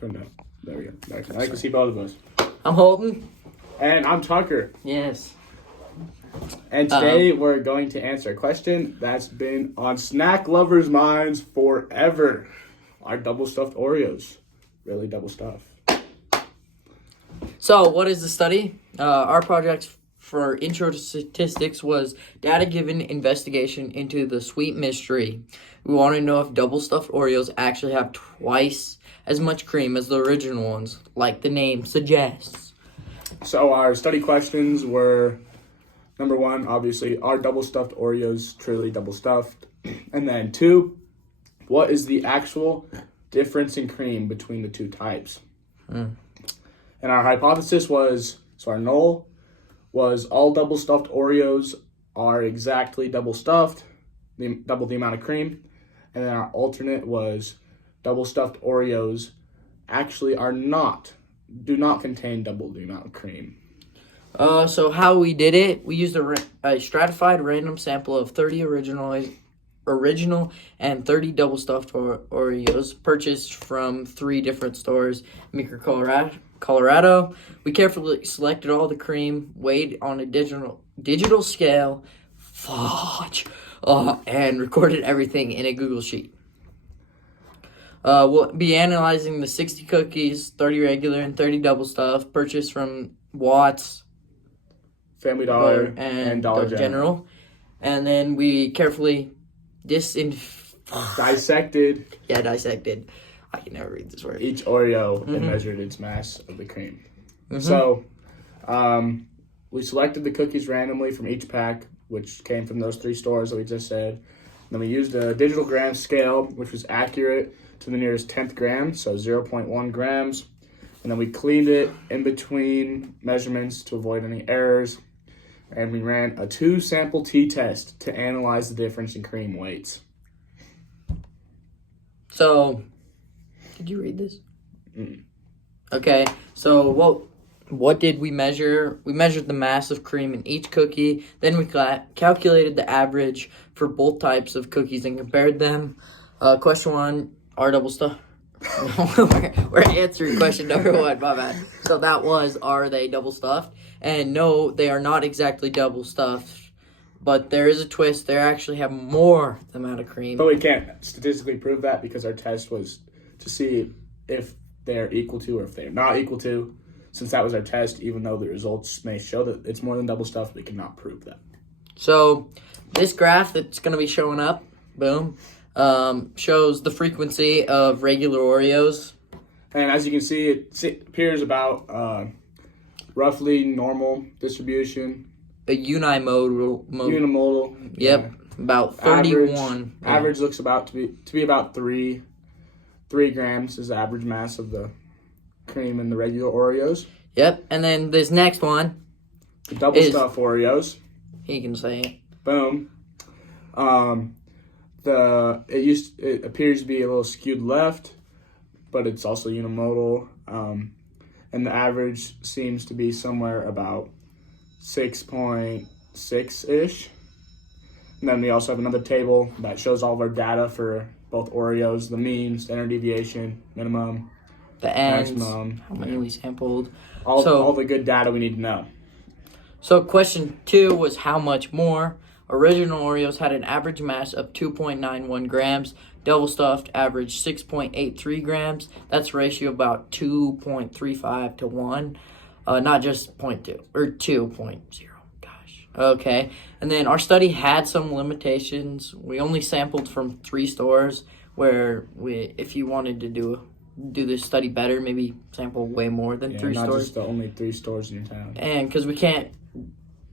Turn down. There we go. I can see both of us. I'm Holden. And I'm Tucker. Yes. And today we're going to answer a question that's been on snack lovers' minds forever. Are double stuffed Oreos really double stuffed? So, what is the study? Our project for Intro to Statistics was data-given investigation into the sweet mystery. We want to know if double stuffed Oreos actually have twice as much cream as the original ones, like the name suggests. So our study questions were, number one, obviously, are double stuffed Oreos truly double stuffed? And then two, what is the actual difference in cream between the two types? And our hypothesis was, so our null was all double stuffed Oreos are exactly double stuffed, double the amount of cream. And then our alternate was double stuffed Oreos actually do not contain double the amount of cream. So how we did it, we used a stratified random sample of 30 original and 30 double stuffed Oreos purchased from 3 different stores, Meeker, Colorado. We carefully selected all the cream, weighed on a digital scale, and recorded everything in a Google Sheet. We'll be analyzing the 60 cookies, 30 regular and 30 double stuffed, purchased from Watts, Family Dollar, and Dollar General. And then we carefully dissected. Yeah, dissected. I can never read this word. Each Oreo and measured its mass of the cream. So, we selected the cookies randomly from each pack, which came from those 3 stores that we just said. Then we used a digital gram scale, which was accurate to the nearest 10th gram, so 0.1 grams. And then we cleaned it in between measurements to avoid any errors. And we ran a 2-sample t-test to analyze the difference in cream weights. So, did you read this? Okay, so what did we measure? We measured the mass of cream in each cookie. Then we calculated the average for both types of cookies and compared them. Question 1, are double stuffed? We're answering question number 1, my bad. So that was, are they double stuffed? And no, they are not exactly double stuffed. But there is a twist. They actually have more amount of cream. But we can't statistically prove that because our test was to see if they're equal to or if they're not equal to. Since that was our test, even though the results may show that it's more than double stuffed, we cannot prove that. So this graph that's going to be showing up, boom, shows the frequency of regular Oreos. And as you can see, it appears about roughly normal distribution. A unimodal. Unimodal. Yep, yeah. About 31. Average looks about to be about 3 grams is the average mass of the cream in the regular Oreos. Yep, and then this next one, the double stuffed Oreos. He can say it. Boom. It appears to be a little skewed left, but it's also unimodal. And the average seems to be somewhere about 6.6-ish. And then we also have another table that shows all of our data for both Oreos, the mean, standard deviation, minimum, the ends, maximum, how many we sampled. All the good data we need to know. So question 2 was how much more. Original Oreos had an average mass of 2.91 grams. Double stuffed average 6.83 grams. That's ratio about 2.35 to 1. Not just 0.2 or 2.0. Gosh. Okay. And then our study had some limitations. We only sampled from 3 stores where if you wanted to do this study better, maybe sample way more than 3 not stores. Not just the only 3 stores in your town. And because we can't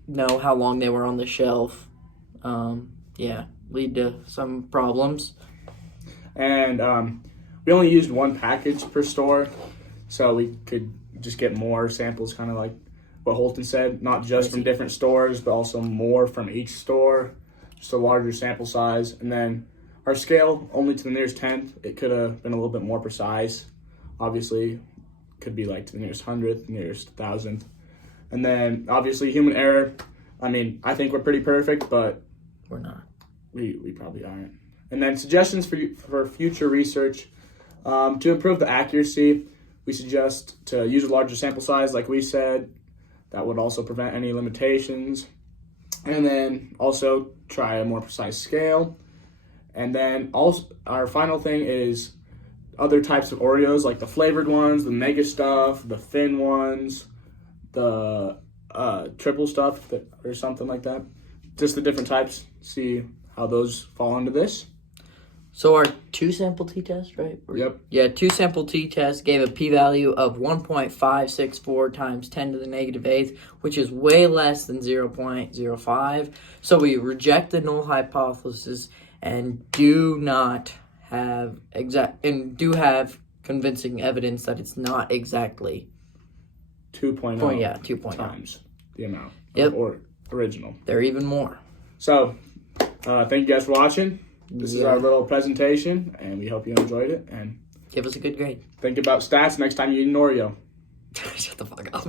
know how long they were on the shelf, lead to some problems. And we only used 1 package per store, so we could just get more samples, kind of like what Holton said, not just from different stores, but also more from each store, just a larger sample size. And then our scale, only to the nearest 10th, it could have been a little bit more precise. Obviously, could be like to the nearest 100th, nearest 1,000th. And then, obviously, human error. I mean, I think we're pretty perfect, but we're not. We probably aren't. And then suggestions for future research. To improve the accuracy, We suggest to use a larger sample size, like we said. That would also prevent any limitations. And then also try a more precise scale. And then also our final thing is other types of Oreos, like the flavored ones, the mega stuff, the thin ones, the triple stuff or something like that. Just the different types. See how those fall into this. So our 2-sample t-test, right? Yep. Yeah, 2-sample t-test gave a p-value of 1.564 times 10 to the negative 8th, which is way less than 0.05. So we reject the null hypothesis and do have convincing evidence that it's not exactly 2.0 yeah, 2.0 times the amount Yep. or original. They're even more. So, thank you guys for watching. This is Yeah. our little presentation, and we hope you enjoyed it. And Give us a good grade. think about stats next time you eat an Oreo. Shut the fuck up.